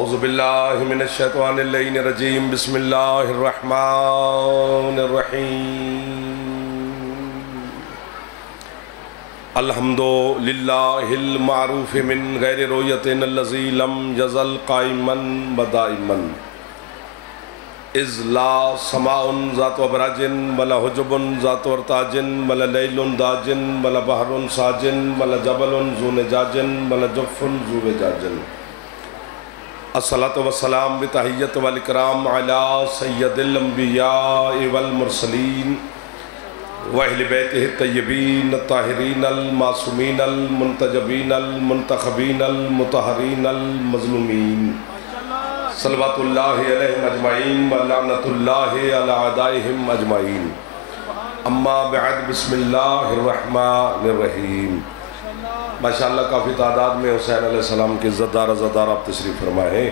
اعوذ باللہ من الشیطان اللعین الرجیم بسم اللہ الرحمن الرحیم الحمد للہ المعروف من غیر رویت الذی لم یزل قائما ودائما اذ لا سماء ذات ابراج ولا حجب ذات ارتاج ولا لیل داج ولا بحر ساج ولا جبل ذو نجاج ولا جف ذو وجاج الصلاة والسلام بتحیت والاکرام علی سید الانبیاء والمرسلین واہل بیتہ الطیبین الطاہرین المعصومین المنتجبین المنتخبین المطہرین المظلومین صلوات اللہ علیہم اجمعین ولعنت اللہ علی اعدائہم اجمعین اما بعد بسم اللہ الرحمن الرحیم ماشاءاللہ کافی تعداد میں حسین علیہ السلام کے عزتدار عزادار آپ تشریف فرمائے ہیں.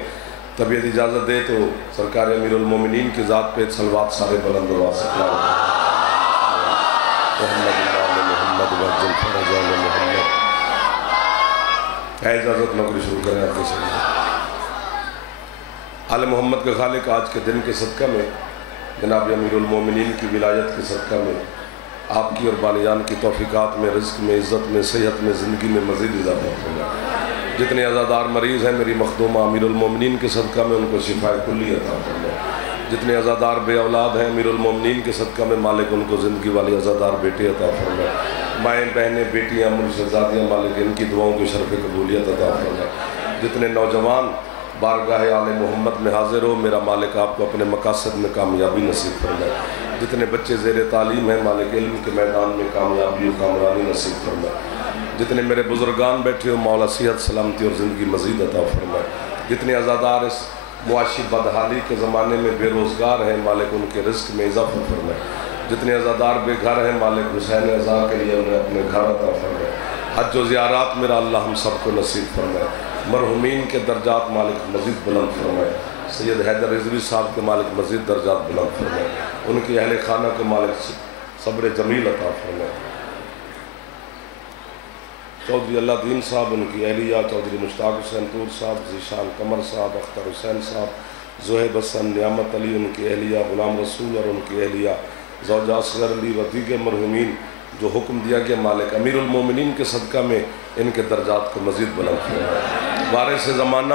طبیعت اجازت دے تو سرکار امیر المومنین کی ذات پہ صلوات سارے بلند و واسطہ محمد محمد وجل فرجان محمد. اے اجازت نوکری شروع کریں آپ سے. آل محمد کے خالق آج کے دن کے صدقہ میں جناب امیر المومنین کی ولایت کے صدقہ میں آپ کی اور بانیان کی توفیقات میں رزق میں عزت میں صحت میں زندگی میں مزید اضافہ ہوگا. جتنے عزادار مریض ہیں میری مخدومہ امیر المومنین کے صدقہ میں ان کو شفاء کلی عطا فرمائے. جتنے عزادار بے اولاد ہیں امیر المومنین کے صدقہ میں مالک ان کو زندگی والے عزادار بیٹے عطا فرمائے. مائیں بہنیں بیٹیاں مرشدزادیاں مالک ان کی دعاؤں کو شرف قبولیت عطا فرمائے. جتنے نوجوان بارگاہ آل محمد میں حاضر ہو میرا مالک آپ کو اپنے مقاصد میں کامیابی نصیب فرمائے. جتنے بچے زیر تعلیم ہیں مالک علم کے میدان میں کامیابی و کامرانی نصیب فرمائے. جتنے میرے بزرگان بیٹھے ہو مولا صحت سلامتی اور زندگی مزید عطا فرمائے. جتنے عزادار اس معاشی بدحالی کے زمانے میں بے روزگار ہیں مالک ان کے رزق میں اضافہ فرمائے. جتنے عزادار بے گھر ہیں مالک حسین عزا کے لیے انہیں اپنے گھر عطا فرمائے. حج و زیارات میرا اللہ ہم سب کو نصیب فرمائے. مرحومین کے درجات مالک مزید بلند فرمائے. سید حیدر رضوی صاحب کے مالک مزید درجات بلند فرمائے. ان کی اہل خانہ کے مالک صبر جمیل عطا فرمائے. چودھری اللہ دین صاحب ان کی اہلیہ چودھری مشتاق حسین طور صاحب ذیشان قمر صاحب اختر حسین صاحب زہیب حسن نعمت علی ان کی اہلیہ غلام رسول اور ان کی اہلیہ زوجہ اصغر علی و دیگر مرحومین جو حکم دیا گیا مالک امیر المومنین کے صدقہ میں ان کے درجات کو مزید بلند فرمائے. وارث زمانہ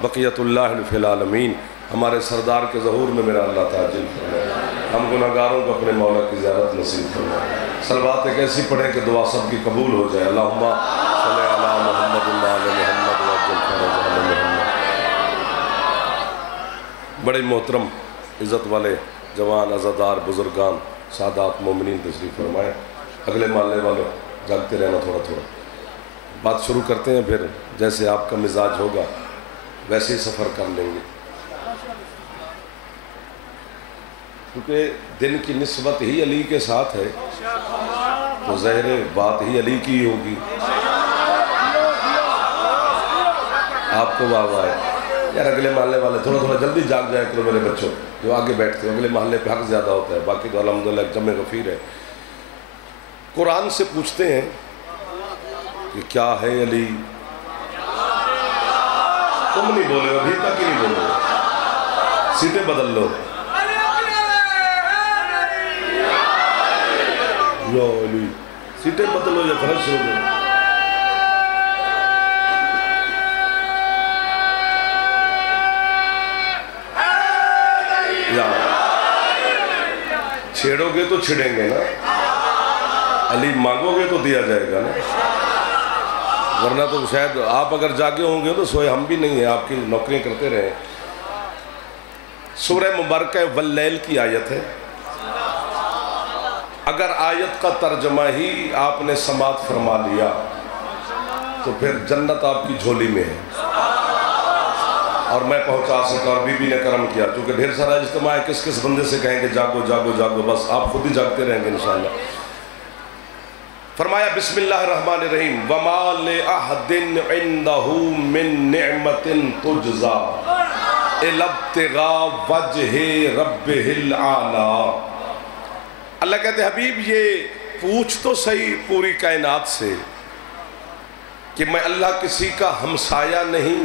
بقیت اللہ فی العالمین ہمارے سردار کے ظہور میں میرا اللہ تعجل فرمائے. ہم گناہگاروں کو اپنے مولا کی زیارت نصیب فرمائے. صلوات ایک ایسی پڑھیں کہ دعا سب کی قبول ہو جائے. اللہم صلی علی محمد وعلی محمد وعجل فرجان محمد. بڑے محترم عزت والے جوان عزادار بزرگان سادات مومنین تشریف فرمائے. اگلے محلے والوں جاگتے رہنا تھوڑا تھوڑا. بات شروع کرتے ہیں پھر جیسے آپ کا مزاج ہوگا ویسے ہی سفر کر لیں گے کیونکہ دن کی نسبت ہی علی کے ساتھ ہے تو ظاہر بات ہی علی کی ہوگی. آپ کو واہ واہ ہے یار. اگلے محلے والے تھوڑا تھوڑا جلدی جاگ جائے کرو میرے بچوں جو آگے بیٹھتے ہیں. اگلے محلے پہ حق زیادہ ہوتا ہے باقی تو الحمدللہ ایک جمع غفیر ہے. قرآن سے پوچھتے ہیں کہ کیا ہے علی. تم نہیں بولے ابھی تک ہی نہیں بولے. سیٹیں بدل لو. یا علی سیٹیں بدلو یا فرش ہو گئے. یا چھیڑو گے تو چھڑیں گے نا. علی مانگو گے تو دیا جائے گا نا. ورنہ تو شاید آپ اگر جاگے ہوں گے تو سوئے ہم بھی نہیں ہیں آپ کی نوکریاں کرتے رہیں. سورہ مبارکہ واللیل کی آیت ہے. اگر آیت کا ترجمہ ہی آپ نے سماعت فرما لیا تو پھر جنت آپ کی جھولی میں ہے اور میں پہنچا سکا. اور بی بی نے کرم کیا چونکہ ڈھیر سارا اجتماع ہے. کس کس بندے سے کہیں گے جاگو جاگو جاگو. بس آپ خود ہی جاگتے رہیں گے انشاءاللہ. فرمایا بسم اللہ الرحمن الرحیم وَمَا لِأَحَدٍ عِنْدَهُ مِن نِعْمَةٍ تُجْزَى إِلَّا ابْتِغَاءَ وَجْهِ رَبِّهِ الْأَعْلَى. اللہ کہتے حبیب یہ پوچھ تو صحیح پوری کائنات سے کہ میں اللہ کسی کا ہمسایہ نہیں.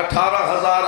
18,000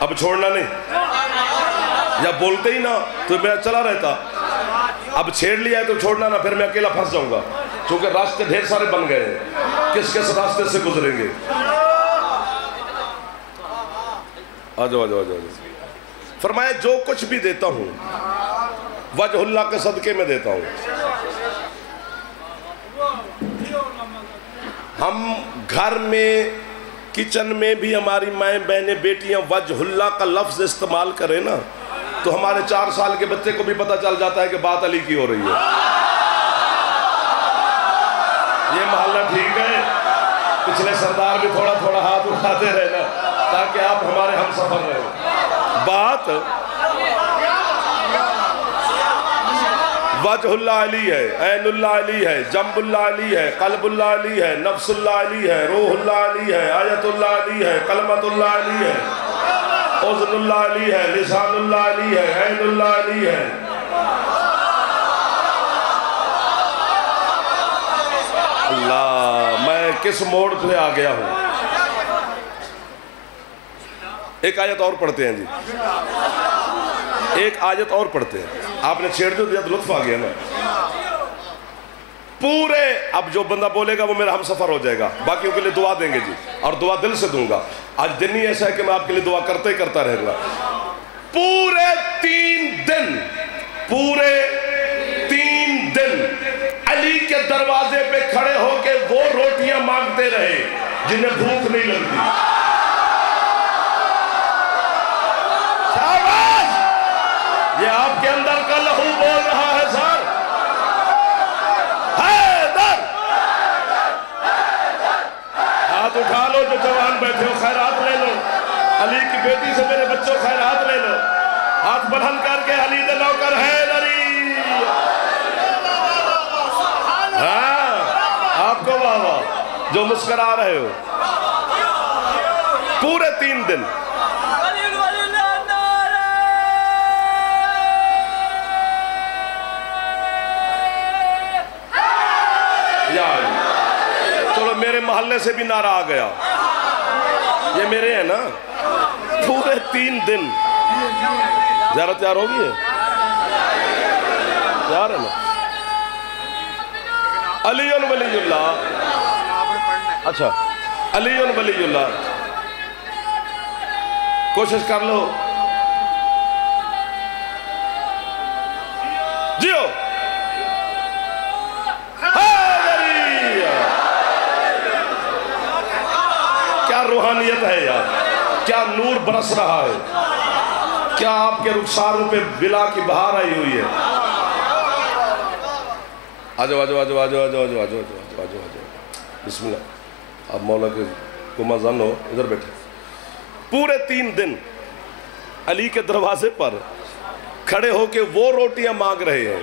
اب چھوڑنا نہیں، یا بولتے ہی نہ تو میں چلا رہتا، اب چھیڑ لیا ہے تو چھوڑنا نہ، پھر میں اکیلا پھنس جاؤں گا، چونکہ راستے ڈھیر سارے بن گئے ہیں، کس کس راستے سے گزریں گے؟ آجو آجو آجو آجو۔ فرمایا جو کچھ بھی دیتا ہوں وجہ اللہ کے صدقے میں دیتا ہوں۔ ہم گھر میں کچن میں بھی ہماری مائیں بہنیں بیٹیاں وجہ اللہ کا لفظ استعمال کریں نا تو ہمارے 4 سال کے بچے کو بھی پتہ چل جاتا ہے کہ بات علی کی ہو رہی ہے۔ یہ محلہ ٹھیک ہے، پچھلے سردار بھی تھوڑا تھوڑا ہاتھ اٹھاتے رہنا تاکہ آپ ہمارے ہم سفر رہیں۔ بات وجہ اللہ علی ہے، عین اللہ علی ہے، جنب اللہ علی ہے، قلب اللہ علی ہے، نفس اللہ علی ہے، روح اللہ علی ہے، آیت اللہ علی ہے، کلمت اللہ علی ہے، اذن اللہ علی ہے، لسان اللہ علی ہے، عین اللہ علی ہے۔ اللہ، میں کس موڑ پہ آ گیا ہوں؟ ایک آیت اور پڑھتے ہیں جی، ایک آیت اور پڑھتے ہیں۔ آپ نے چھیڑ دیا تو لطف آ گیا نا۔ پورے اب جو بندہ بولے گا وہ میرا ہم سفر ہو جائے گا، باقیوں کے لیے دعا دیں گے جی، اور دعا دل سے دوں گا۔ آج دن ہی ایسا ہے کہ میں آپ کے لیے دعا کرتے ہی کرتا رہوں گا۔ پورے 3 دن علی کے دروازے پہ کھڑے ہو کے وہ روٹیاں مانگتے رہے جنہیں بھوک نہیں لگتی۔ یہ آپ کے اندر کا لہو بول رہا ہے سر۔ حیدر، ہاتھ اٹھا لو جو جوان بیٹھے ہو، خیرات لے لو، علی کی بیٹی سے میرے بچوں خیرات لے لو، ہاتھ بلند کر کے علی دے نوکر حیدری۔ ہاں آپ کو واہ واہ جو مسکرا رہے ہو۔ پورے 3 دن چلو میرے محلے سے بھی نعرہ آ گیا، یہ میرے ہیں نا۔ پورے 3 دن زیارت تیار ہوگی ہے، تیار ہے نا؟ علی ولی اللہ، اچھا علی ولی اللہ، کوشش کر لو جیو۔ کیا روحانیت ہے یار، کیا نور برس رہا ہے، کیا آپ کے رخساروں پہ بلا کی بہار آئی ہوئی ہے۔ آجو آجو آجو آجو آجو آجو آجو آجو آجو آجو، بسم اللہ۔ آپ مولا کے کما زن ہو، ادھر بیٹھے۔ پورے 3 دن علی کے دروازے پر کھڑے ہو کے وہ روٹیاں مانگ رہے ہیں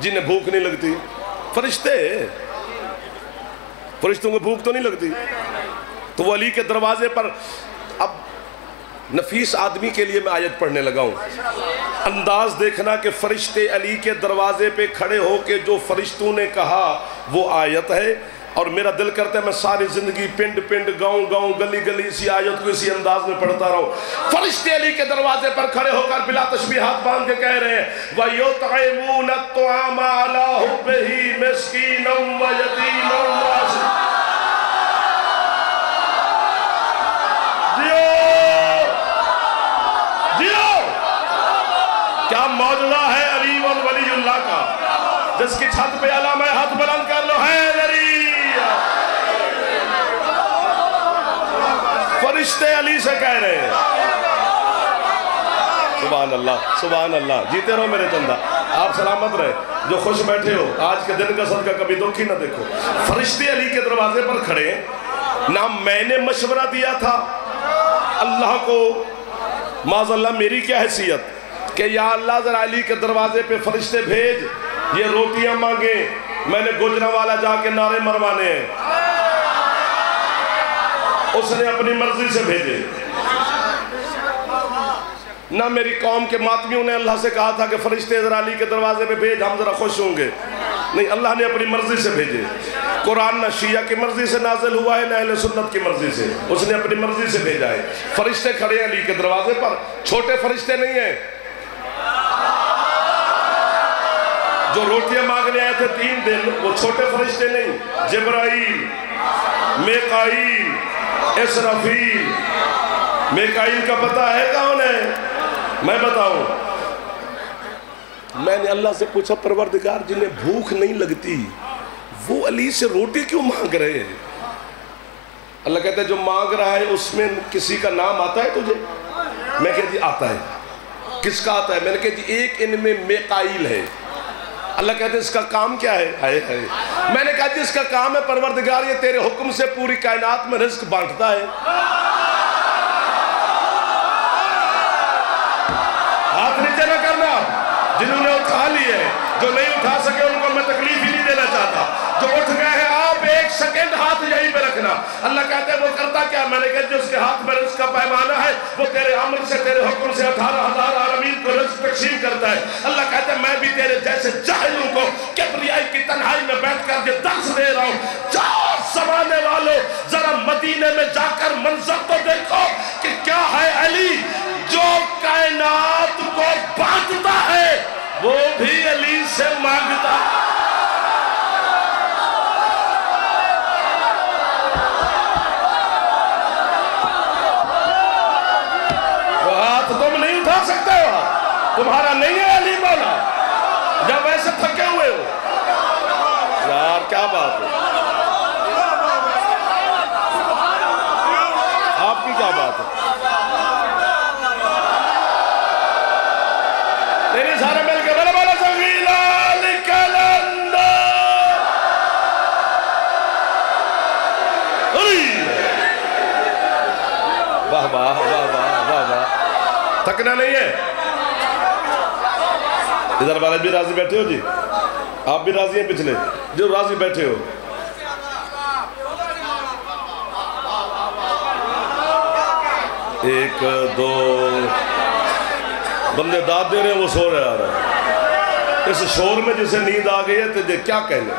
جنہیں بھوک نہیں لگتی۔ فرشتوں کو بھوک تو نہیں لگتی، تو وہ علی کے دروازے پر۔ اب نفیس آدمی کے لیے میں آیت پڑھنے لگا ہوں، انداز دیکھنا کہ فرشتے علی کے دروازے پہ کھڑے ہو کے جو فرشتوں نے کہا وہ آیت ہے، اور میرا دل کرتا ہے میں ساری زندگی پنڈ پنڈ، گاؤں گاؤں، گلی گلی اسی آیت کو اسی انداز میں پڑھتا رہوں۔ فرشتے علی کے دروازے پر کھڑے ہو کر بلا تشبیہات باندھ کے کہہ رہے ہیں وَيُطْعِمُونَ الطَّعَامَ عَلَىٰ حُبِّهِ مِسْكِينًا وَيَتِيمًا وَأَسِيرًا۔ کیا معجزہ ہے علی ولی اللہ کا، جس کی چھت پہ علامہ ہاتھ بلند کر لو، حیدری۔ فرشتے علی سے کہہ رہے ہیں سبحان اللہ سبحان اللہ۔ جیتے رہو میرے چندہ، آپ سلامت رہے، جو خوش بیٹھے ہو آج کے دن کا صدقہ کبھی دکھی نہ دیکھو۔ فرشتے علی کے دروازے پر کھڑے، نہ میں نے مشورہ دیا تھا اللہ کو، معاذ اللہ میری کیا حیثیت کہ یا اللہ ذرا علی کے دروازے پہ فرشتے بھیج، یہ روٹیاں مانگیں، میں نے گجرانوالا جا کے نعرے مروانے ہیں۔ اس نے اپنی مرضی سے بھیجے، نہ میری قوم کے ماتمیوں نے اللہ سے کہا تھا کہ فرشتے ذرا علی کے دروازے پہ بھیج، ہم ذرا خوش ہوں گے۔ نہیں، اللہ نے اپنی مرضی سے بھیجے۔ قرآن نہ شیعہ کی مرضی سے نازل ہوا ہے نہ اہل سنت کی مرضی سے، اس نے اپنی مرضی سے بھیجا ہے۔ فرشتے کھڑے ہیں علی کے دروازے پر، چھوٹے فرشتے نہیں ہیں۔ جو روٹیاں مانگنے آئے تھے 3 دن، وہ چھوٹے فرشتے نہیں، جبرائیل، میکائیل، اسرافیل۔ میکائیل کا پتہ ہے کون ہے؟ میں بتاؤں۔ میں نے اللہ سے پوچھا پروردگار جنہیں بھوک نہیں لگتی وہ علی سے روٹی کیوں مانگ رہے ہیں؟ اللہ کہتا ہے جو مانگ رہا ہے اس میں کسی کا نام آتا ہے تجھے؟ میں کہتی جی آتا ہے۔ کس کا آتا ہے؟ میں نے کہا جی ایک ان میں میکائیل ہے۔ اللہ کہتے ہیں اس کا کام کیا ہے؟ میں نے کہا جی اس کا کام ہے پروردگار یہ تیرے حکم سے پوری کائنات میں رزق بانٹتا ہے۔ ہاتھ نیچے نہ کرنا، جنہوں نے اٹھا لی ہے، جو نہیں اٹھا سکے ان کو میں تکلیف ہی نہیں دینا چاہتا۔ جو اٹھ گئے ہیں آپ 1 سیکنڈ ہاتھ یہیں پہ رکھنا۔ اللہ کہتے ہیں وہ کرتا کیا؟ میں نے کہا جو اس کے ہاتھ میں رزق کا پیمانہ ہے وہ تیرے امر سے تیرے حکم سے 18,000 عالمین کو رزق تقسیم کرتا ہے۔ اللہ کہتے ہیں میں بھی تیرے جیسے جاہلوں کو کبریائی کی تنہائی میں بیٹھ کر کے درس دے رہا ہوں۔ جاؤ زمانے والوں ذرا مدینے میں جا کر منظر تو دیکھو کہ کیا ہے علی جو کائنات کو بانٹتا ہے وہ بھی علی سے مانگتا ہے۔ وہ ہاتھ تم نہیں اٹھا سکتے ہو، تمہارا نہیں ہے علی مولا، جب ایسے تھکے ہوئے ہو۔ یار کیا بات ہے، آپ کی کیا بات ہے؟ تیری سارے مل کے بڑا بڑا سنگیلا لکلندہ واہ واہ واہ واہ واہ واہ، تھکنا نہیں ہے۔ ادھر والے بھی راضی بیٹھے ہو جی؟ آپ بھی راضی ہیں پچھلے جو راضی بیٹھے ہو؟ ایک دو بندے داد دے رہے ہیں، وہ سو رہے آ رہے ہیں۔ اس شور میں جسے نیند آ گئی ہے تجھے کیا کہنے؟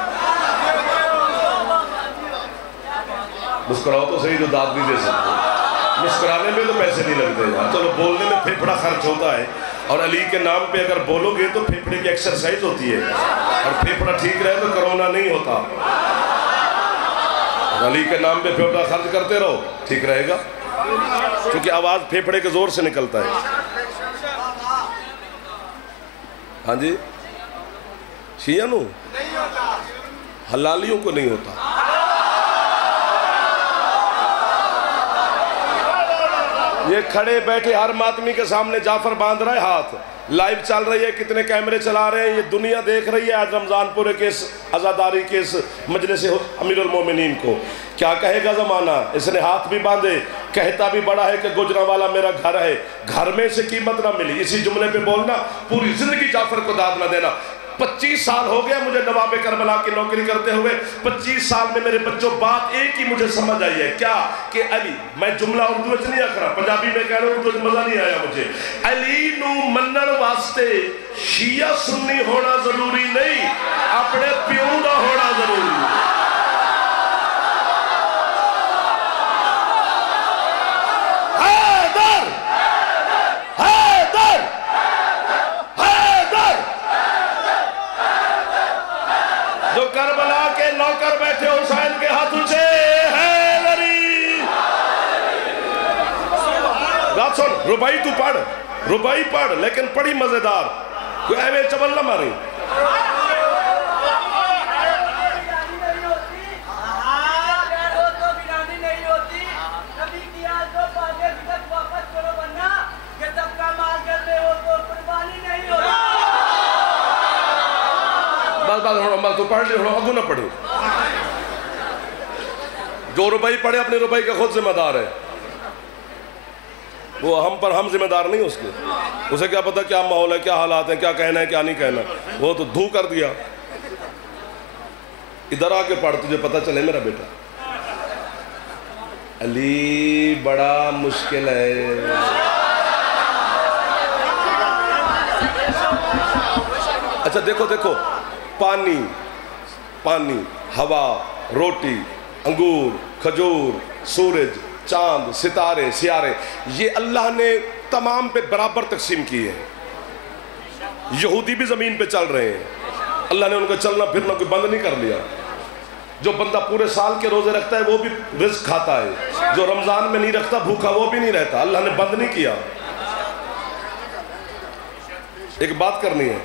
مسکراؤ تو صحیح جو داد نہیں دے سکتے۔ مسکرانے میں تو پیسے نہیں لگتے یار، چلو بولنے میں پھیپھڑا خرچ ہوتا ہے، اور علی کے نام پہ اگر بولو گے تو پھیپھڑے کی ایکسرسائز ہوتی ہے، اور پھیپھڑا ٹھیک رہے تو کرونا نہیں ہوتا۔ علی کے نام پہ پھیپھڑا خرچ کرتے رہو ٹھیک رہے گا، کیونکہ آواز پھیپھڑے کے زور سے نکلتا ہے۔ ہاں جی، شیعہ نو حلالیوں کو نہیں ہوتا۔ یہ کھڑے بیٹھے ہر ماتمی کے سامنے جعفر باندھ رہا ہے ہاتھ، لائیو چل رہی ہے، کتنے کیمرے چلا رہے ہیں، یہ دنیا دیکھ رہی ہے آج رمضان پورے کے اس عزاداری کے اس مجلس امیر المومنین کو۔ کیا کہے گا زمانہ؟ اس نے ہاتھ بھی باندھے، کہتا بھی بڑا ہے کہ گجرانوالا میرا گھر ہے، گھر میں سے قیمت نہ ملی۔ اسی جملے پہ بولنا، پوری زندگی جعفر کو داد نہ دینا۔ 25 سال ہو گیا مجھے نواب کربلا کی نوکری کرتے ہوئے، 25 سال میں میرے بچوں بات ایک ہی مجھے سمجھ آئی ہے، کیا کہ علی، میں جملہ اردو اچھ نہیں آکھرا، پنجابی میں کہہ رہا ہوں، اردو مزہ نہیں آیا مجھے۔ علی نو منن واسطے شیعہ سنی ہونا ضروری نہیں، اپنے پیوں دا ہونا ضروری ہے۔ کربلا کے نوکر بیٹھے حسین کے ہاتھ اونچے، حیدری بات سن، ربائی تو پڑھ، ربائی پڑھ لیکن پڑھی مزیدار، کوئی ایوے چبل نہ ماری۔ بس تو پڑھ لی ہو، اگو نہ پڑھو۔ جو ربائی پڑھے اپنی ربائی کا خود ذمہ دار ہے، وہ ہم پر ہم ذمہ دار نہیں اس کے، اسے کیا پتا کیا ماحول ہے، کیا حالات ہیں، کیا کہنا ہے کیا نہیں کہنا، وہ تو دھو کر دیا۔ ادھر آ کے پڑھ تجھے پتا چلے میرا بیٹا، علی بڑا مشکل ہے۔ اچھا دیکھو دیکھو، پانی پانی، ہوا، روٹی، انگور، کھجور، سورج، چاند، ستارے، سیارے، یہ اللہ نے تمام پہ برابر تقسیم کیے ہیں۔ یہودی بھی زمین پہ چل رہے ہیں، اللہ نے ان کا چلنا پھرنا کوئی بند نہیں کر لیا۔ جو بندہ پورے سال کے روزے رکھتا ہے وہ بھی رزق کھاتا ہے، جو رمضان میں نہیں رکھتا بھوکا وہ بھی نہیں رہتا، اللہ نے بند نہیں کیا۔ ایک بات کرنی ہے،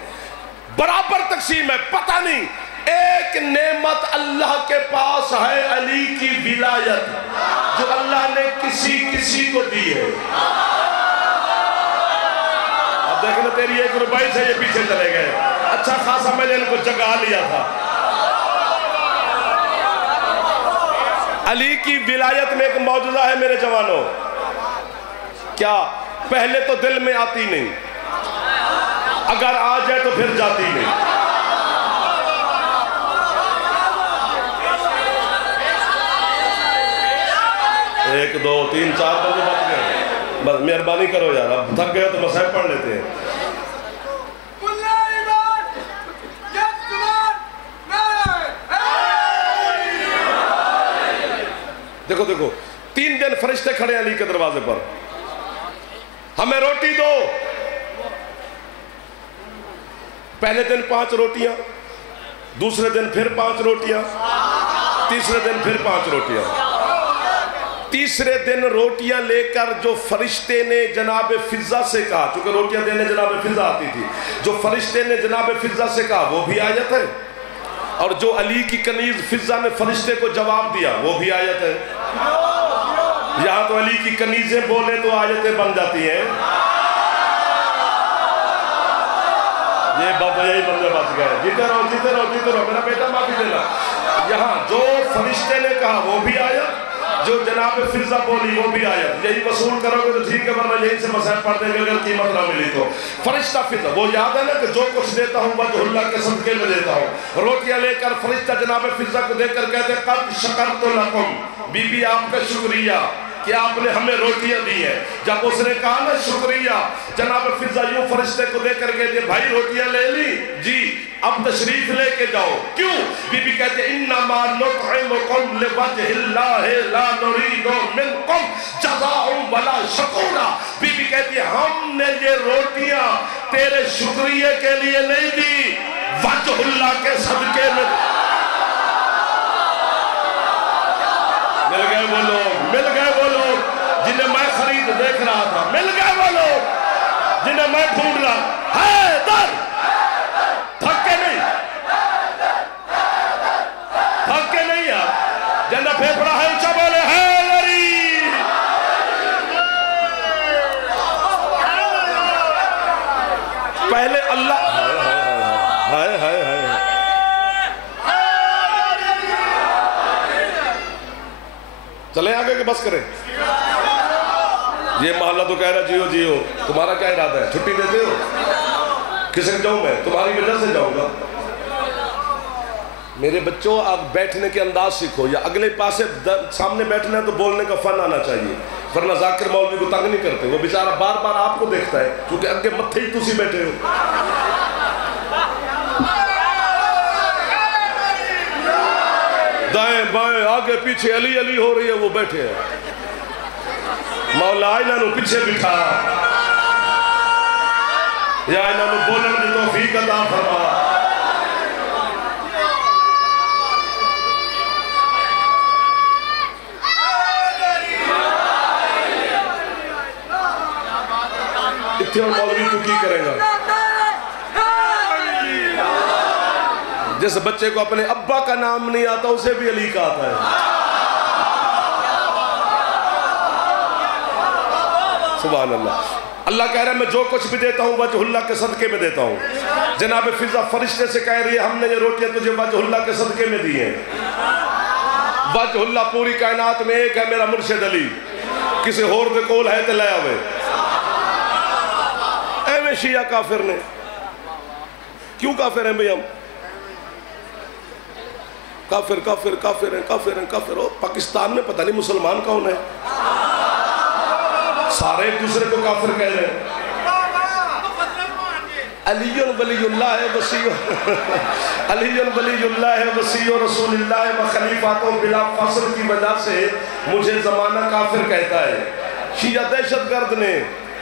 برابر تقسیم ہے۔ پتہ نہیں ایک نعمت اللہ کے پاس ہے، علی کی ولایت، جو اللہ نے کسی کو دی ہے۔ اب دیکھنا تیری 1 روپے سے یہ پیچھے چلے گئے، اچھا خاصا میں نے ان کو جگا لیا تھا۔ علی کی ولایت میں ایک معجزہ ہے میرے جوانوں، کیا؟ پہلے تو دل میں آتی نہیں، اگر آ جائے تو پھر جاتی نہیں۔ 1 2 3 4 بندے بچ گئے، بس مہربانی کرو یار، اب تھک گئے تو مسائل پڑھ لیتے ہیں۔ دیکھو دیکھو 3 دن فرشتے کھڑے علی کے دروازے پر، ہمیں روٹی دو۔ پہلے دن 5 روٹیاں، دوسرے دن پھر 5 روٹیاں، تیسرے دن پھر 5 روٹیاں۔ تیسرے دن روٹیاں لے کر جو فرشتے نے جناب فضہ سے کہا، چونکہ روٹیاں دینے جناب فضہ آتی تھی، جو فرشتے نے جناب فضہ سے کہا وہ بھی آیت ہے، اور جو علی کی کنیز فضہ نے فرشتے کو جواب دیا وہ بھی آیت ہے۔ یہاں تو علی کی کنیزیں بولے تو آیتیں بن جاتی ہیں۔ یہ بات یہی بندے بچ گئے، جیتے رہو جیتے رہو جیتے رہو، میرا بیٹا معافی دینا۔ یہاں جو فرشتے نے کہا وہ بھی آیت، جو جناب فضہ بولی وہ بھی آیت۔ یہی وصول کرو گے تو ٹھیک ہے، ورنہ یہی سے مسائل پڑھ دیں گے اگر قیمت نہ ملی تو۔ فرشتہ فضہ، وہ یاد ہے نا کہ جو کچھ دیتا ہوں وجہ اللہ کے صدقے میں دیتا ہوں۔ روٹیاں لے کر فرشتہ جناب فضہ کو دیکھ کر کہتے ہیں قد شکرت لکم، بی بی آپ کا شکریہ کہ آپ نے ہمیں روٹیاں دی ہیں۔ جب اس نے کہا نا شکریہ، جناب فضہ یوں فرشتے کو دیکھ کر کہتے ہیں بھائی روٹیاں لے لی؟ جی، اب تشریف لے کے جاؤ۔ کیوں؟ بی بی کہتے ہیں انما نطعمکم لوجہ اللہ لا نرید منکم جزاء ولا شکورا۔ بی بی کہتی ہے ہم نے یہ روٹیاں تیرے شکریہ کے لیے نہیں دی، وجہ اللہ کے صدقے میں۔ مل گئے وہ لوگ، مل گئے وہ لوگ جنہیں میں خرید دیکھ رہا تھا، مل گئے وہ لوگ جنہیں میں ڈھونڈ رہا۔ حیدر، تھک کے نہیں، تھک کے نہیں یار، جنہ پھیپڑا ہے اونچا بولے حیدری۔ پہلے اللہ ہائے ہائے ہائے، چلیں آگے کہ بس کریں۔ یہ محلہ تو کہہ رہا جیو جیو، تمہارا کیا ارادہ ہے؟ چھٹی دیتے ہو؟ کس سے جاؤں میں؟ تمہاری وجہ سے جاؤں گا۔ میرے بچوں آپ بیٹھنے کے انداز سیکھو، یا اگلے پاسے سامنے بیٹھنا ہے تو بولنے کا فن آنا چاہیے، ورنہ ذاکر مولوی کو تنگ نہیں کرتے، وہ بیچارہ بار بار آپ کو دیکھتا ہے کیونکہ اگے متھے ہی تسی بیٹھے ہو۔ دائیں بائیں آگے پیچھے علی علی ہو رہی ہے، وہ بیٹھے ہیں۔ مولا انہاں نو پیچھے بٹھا، یا انہاں نو بولن دی توفیق عطا فرما۔ اتھے اور مولوی تو کی کرے گا؟ جس بچے کو اپنے ابا کا نام نہیں آتا اسے بھی علی کا آتا ہے۔ سبحان اللہ۔ اللہ کہہ رہا ہے میں جو کچھ بھی دیتا ہوں وجہ اللہ کے صدقے میں دیتا ہوں۔ جناب فضہ فرشتے سے کہہ رہی ہے ہم نے یہ روٹیاں تجھے وجہ اللہ کے صدقے میں دی ہیں۔ وجہ اللہ پوری کائنات میں ایک ہے، میرا مرشد علی، کسی اور دے کول ہے تے لے آوے۔ ایویں شیعہ کافر نے، کیوں کافر ہیں بھئی ہم؟ کافر کافر کافر ہیں کافر ہیں کافر ہو۔ پاکستان میں پتہ نہیں مسلمان کون ہے، سارے ایک دوسرے کو کافر کہہ رہے ہیں۔ علی ولی اللہ وصی علی ولی اللہ وصی رسول اللہ و خلیفاتوں بلا فصل کی وجہ سے مجھے زمانہ کافر کہتا ہے۔ شیعہ دہشت گرد نے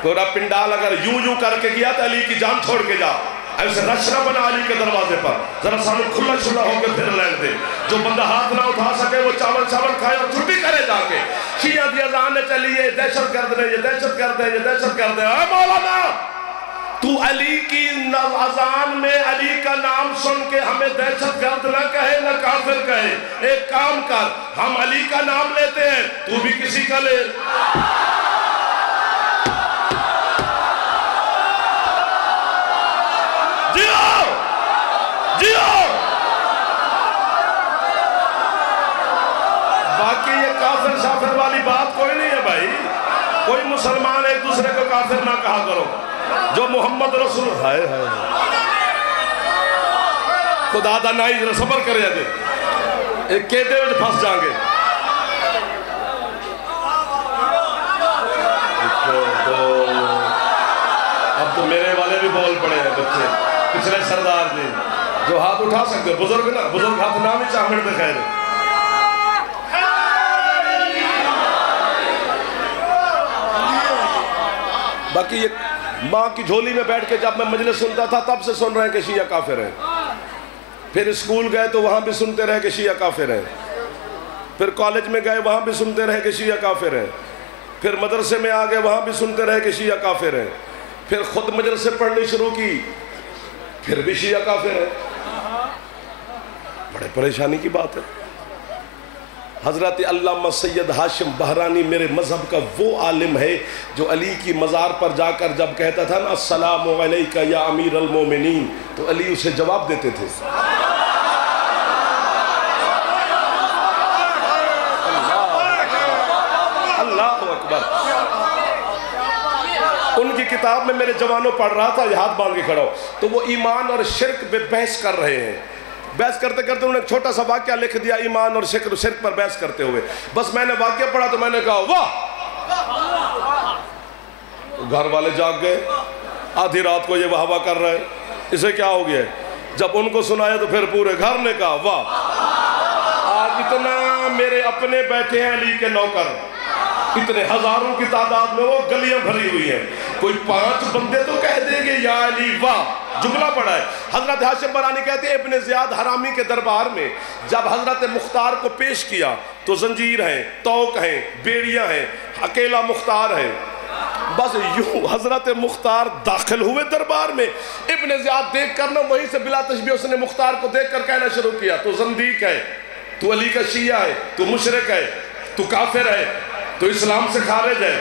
پورا پنڈال اگر یوں کر کے گیا تو علی کی جان چھوڑ کے جا، ایسے رچنا بنا علی کے دروازے پر، ذرا سامنے کھلا چھلا ہو کے پھر لین دے، جو بندہ ہاتھ نہ اٹھا سکے وہ چاول کھائے اور چھٹی کرے جا کے۔ شیعہ دی اذان چلی ہے، دہشت گرد نے، یہ دہشت گرد ہے، یہ دہشت گرد ہے۔ اے مولانا، تو علی کی اذان میں علی کا نام سن کے ہمیں دہشت گرد نہ کہے نہ کافر کہے۔ ایک کام کر، ہم علی کا نام لیتے ہیں، تو بھی کسی کا لے۔ باقی یہ کافر شافر والی بات کوئی نہیں ہے بھائی، کوئی مسلمان ایک دوسرے کو کافر نہ کہا کرو۔ جو محمد رسول ہائے خدا دا نائی ذرا صبر کرے جاتے ایک کہتے ہوئے پھنس جائیں گے۔ اب تو میرے والے بھی بول پڑے ہیں بچے، پچھلے سردار جی جو ہاتھ اٹھا سکتے، بزرگ نا، بزرگ ہاتھ نام ہی چاہمڑ دے خیر۔ باقی یہ ماں کی جھولی میں بیٹھ کے جب میں مجلس سنتا تھا تب سے سن رہے ہیں کہ شیعہ کافر ہیں، پھر اسکول گئے تو وہاں بھی سنتے رہے کہ شیعہ کافر ہیں، پھر کالج میں گئے وہاں بھی سنتے رہے کہ شیعہ کافر ہیں، پھر مدرسے میں آگئے وہاں بھی سنتے رہے کہ شیعہ کافر ہیں، پھر خود مدرسے پڑھنی شروع کی پھر بھی شیعہ کافر ہیں۔ بڑے پریشانی کی بات ہے۔ حضرت علامہ سید ہاشم بہرانی میرے مذہب کا وہ عالم ہے جو علی کی مزار پر جا کر جب کہتا تھا نا السلام علیکہ یا امیر المومنین تو علی اسے جواب دیتے تھے۔ اللہ اکبر۔ ان کی کتاب میں میرے جوانوں پڑھ رہا تھا، یہ ہاتھ باندھ کے کھڑا ہو، تو وہ ایمان اور شرک پہ بحث کر رہے ہیں۔ بحث کرتے کرتے انہوں نے ایک چھوٹا سا واقعہ لکھ دیا ایمان اور شرک پر بحث کرتے ہوئے۔ بس میں نے واقعہ پڑھا تو میں نے کہا واہ، گھر والے جاگ گئے، آدھی رات کو یہ واہ واہ کر رہے ہیں، اسے کیا ہو گیا ہے؟ جب ان کو سنایا تو پھر پورے گھر نے کہا واہ۔ آج اتنا میرے اپنے بیٹھے ہیں علی کے نوکر، اتنے ہزاروں کی تعداد میں وہ گلیاں بھری ہوئی ہیں، کوئی 5 بندے تو کہہ دیں گے یا علی واہ، جملہ پڑھا ہے۔ حضرت ہاشم بہرانی کہتے ہیں ابن زیاد حرامی کے دربار میں جب حضرت مختار کو پیش کیا تو زنجیر ہیں، توق ہیں، بیڑیاں ہیں، اکیلا مختار ہے۔ بس یوں حضرت مختار داخل ہوئے دربار میں، ابن زیاد دیکھ کر نا وہیں سے بلا تشبیہ اس نے مختار کو دیکھ کر کہنا شروع کیا تو زندیق ہے، تو علی کا شیعہ ہے، تو مشرک ہے، تو کافر ہے، تو اسلام سے خارج ہے۔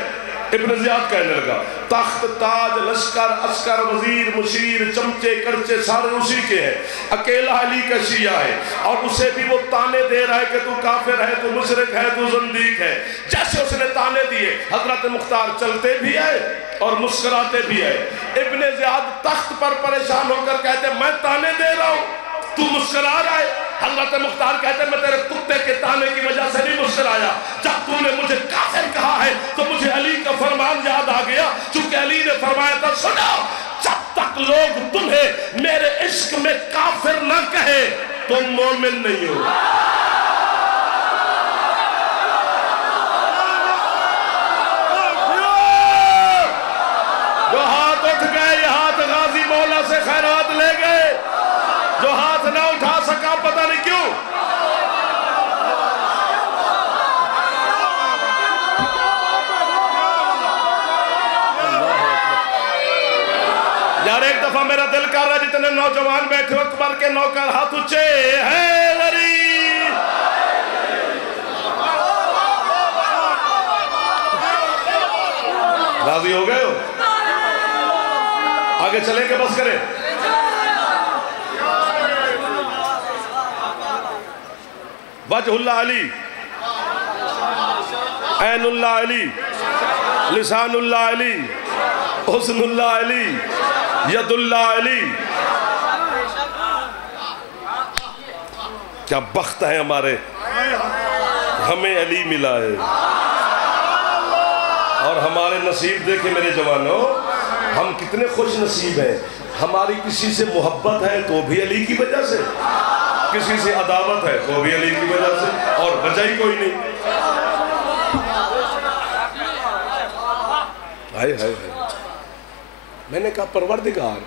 ابن زیاد کہنے لگا تخت تاج لشکر عسکر وزیر مشیر چمچے کرچے سارے اسی کے ہیں، اکیلا علی کا شیعہ ہے، اور اسے بھی وہ تانے دے رہا ہے کہ تو کافر ہے، تو مشرک ہے، تو زندیق ہے۔ جیسے اس نے تانے دیے حضرت مختار چلتے بھی ہے اور مسکراتے بھی ہے۔ ابن زیاد تخت پر پریشان ہو کر کہتے میں تانے دے رہا ہوں تو مسکرا رہا ہے۔ حضرت مختار کہتے ہیں میں تیرے کتے کے تانے کی وجہ سے نہیں مسکرایا، جب تو نے مجھے کافر کہا ہے تو مجھے علی کا فرمان یاد آ گیا، چونکہ علی نے فرمایا تھا سنو جب تک لوگ تمہیں میرے عشق میں کافر نہ کہے تم مومن نہیں ہو۔ جو ہاتھ اٹھ گئے یہ ہاتھ غازی مولا سے خیرات لے گئے، جو ہاتھ نہ اٹھا سکا پتہ نہیں کیوں۔ یار ایک دفعہ میرا دل کر رہا ہے جتنے نوجوان بیٹھے اکبر کے نوکر ہاتھ اچھے ہے لری، راضی ہو گئے ہو؟ آگے چلیں کہ بس کریں؟ وجہ اللہ علی، عین اللہ علی، لسان اللہ علی، حسن اللہ علی، ید اللہ علی۔ کیا بخت ہے ہمارے، ہمیں علی ملا ہے، اور ہمارے نصیب دیکھیں میرے جوانوں، ہم کتنے خوش نصیب ہیں، ہماری کسی سے محبت ہے تو بھی علی کی وجہ سے، کسی سے عداوت ہے تو بھی علی کی وجہ سے، اور وجہ ہی کوئی نہیں۔ ہائے ہائے ہائے، میں نے کہا پروردگار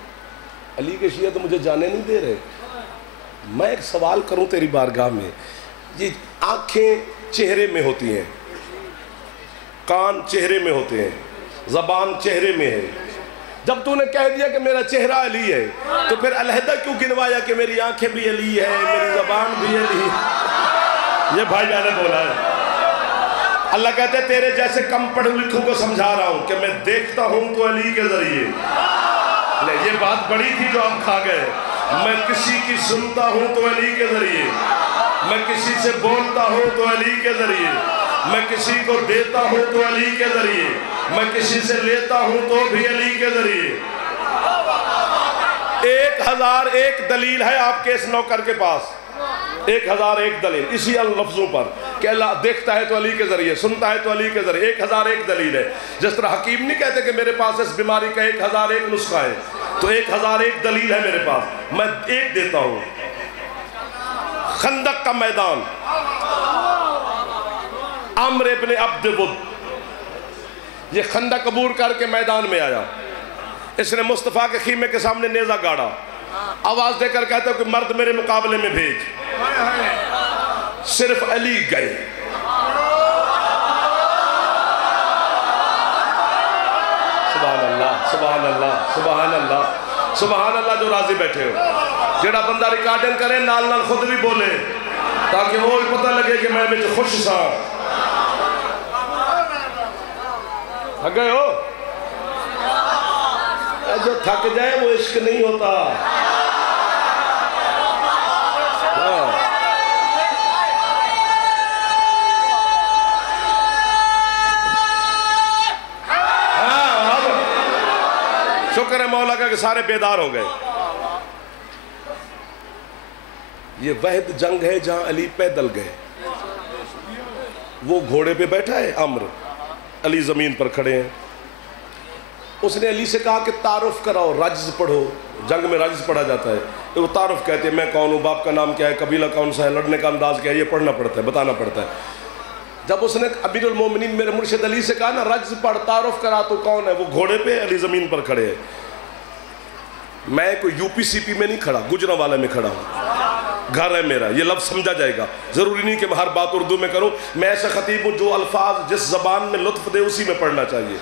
علی کے شیعہ تو مجھے جانے نہیں دے رہے، میں ایک سوال کروں تیری بارگاہ میں، یہ آنکھیں چہرے میں ہوتی ہیں، کان چہرے میں ہوتے ہیں، زبان چہرے میں ہے، جب تو نے کہہ دیا کہ میرا چہرہ علی ہے تو پھر علیحدہ کیوں گنوایا کہ میری آنکھیں بھی علی ہے، میری زبان بھی علی ہے؟ یہ بھائی جانے بولا ہے۔ اللہ کہتے ہیں تیرے جیسے کم پڑھ لکھوں کو سمجھا رہا ہوں کہ میں دیکھتا ہوں تو علی کے ذریعے، یہ بات بڑی تھی جو آپ کھا گئے، میں کسی کی سنتا ہوں تو علی کے ذریعے، میں کسی سے بولتا ہوں تو علی کے ذریعے، میں کسی کو دیتا ہوں تو علی کے ذریعے، میں کسی سے لیتا ہوں تو بھی علی کے ذریعے۔ 1001 دلیل ہے آپ کے اس نوکر کے پاس، 1001 دلیل اسی لفظوں پر کہ اللہ دیکھتا ہے تو علی کے ذریعے، سنتا ہے تو علی کے ذریعے، 1001 دلیل ہے۔ جس طرح حکیم نہیں کہتے کہ میرے پاس اس بیماری کا 1001 نسخہ ہے، تو 1001 دلیل ہے میرے پاس، میں ایک دیتا ہوں۔ خندق کا میدان، عمرو ابن عبد ود یہ خندق عبور کر کے میدان میں آیا، اس نے مصطفیٰ کے خیمے کے سامنے نیزہ گاڑا، آواز دے کر کہتا ہے کہ مرد میرے مقابلے میں بھیج، صرف علی گئے۔ سبحان اللہ سبحان اللہ سبحان اللہ سبحان اللہ، جو راضی بیٹھے ہو، جڑا بندہ ریکارڈنگ کرے نال نال خود بھی بولے تاکہ وہ پتہ لگے کہ میں بچ خوش سا۔ تھک گئے ہو؟ جو تھک جائے وہ عشق نہیں ہوتا۔ شکر ہے مولا کا کہ سارے بیدار ہو گئے۔ یہ وحد جنگ ہے جہاں علی پیدل گئے، وہ گھوڑے پہ بیٹھا ہے عمرو، علی زمین پر کھڑے ہیں۔ اس نے علی سے کہا کہ تعارف کراؤ، رجز پڑھو، جنگ میں رجز پڑھا جاتا ہے، وہ تعارف کہتے ہیں میں کون ہوں، باپ کا نام کیا ہے، قبیلہ کون سا ہے، لڑنے کا انداز کیا ہے، یہ پڑھنا پڑتا ہے، بتانا پڑتا ہے۔ جب اس نے امیر المومنین میرے مرشد علی سے کہا نا رجز پڑھ، تعارف کرا، تو کون ہے؟ وہ گھوڑے پہ، علی زمین پر کھڑے ہیں۔ میں کوئی یو پی سی پی میں نہیں کھڑا، گجرانوالے میں کھڑا ہوں، گھر ہے میرا، یہ لفظ سمجھا جائے گا، ضروری نہیں کہ میں ہر بات اردو میں کروں، میں ایسا خطیب ہوں جو الفاظ جس زبان میں لطف دے اسی میں پڑھنا چاہیے۔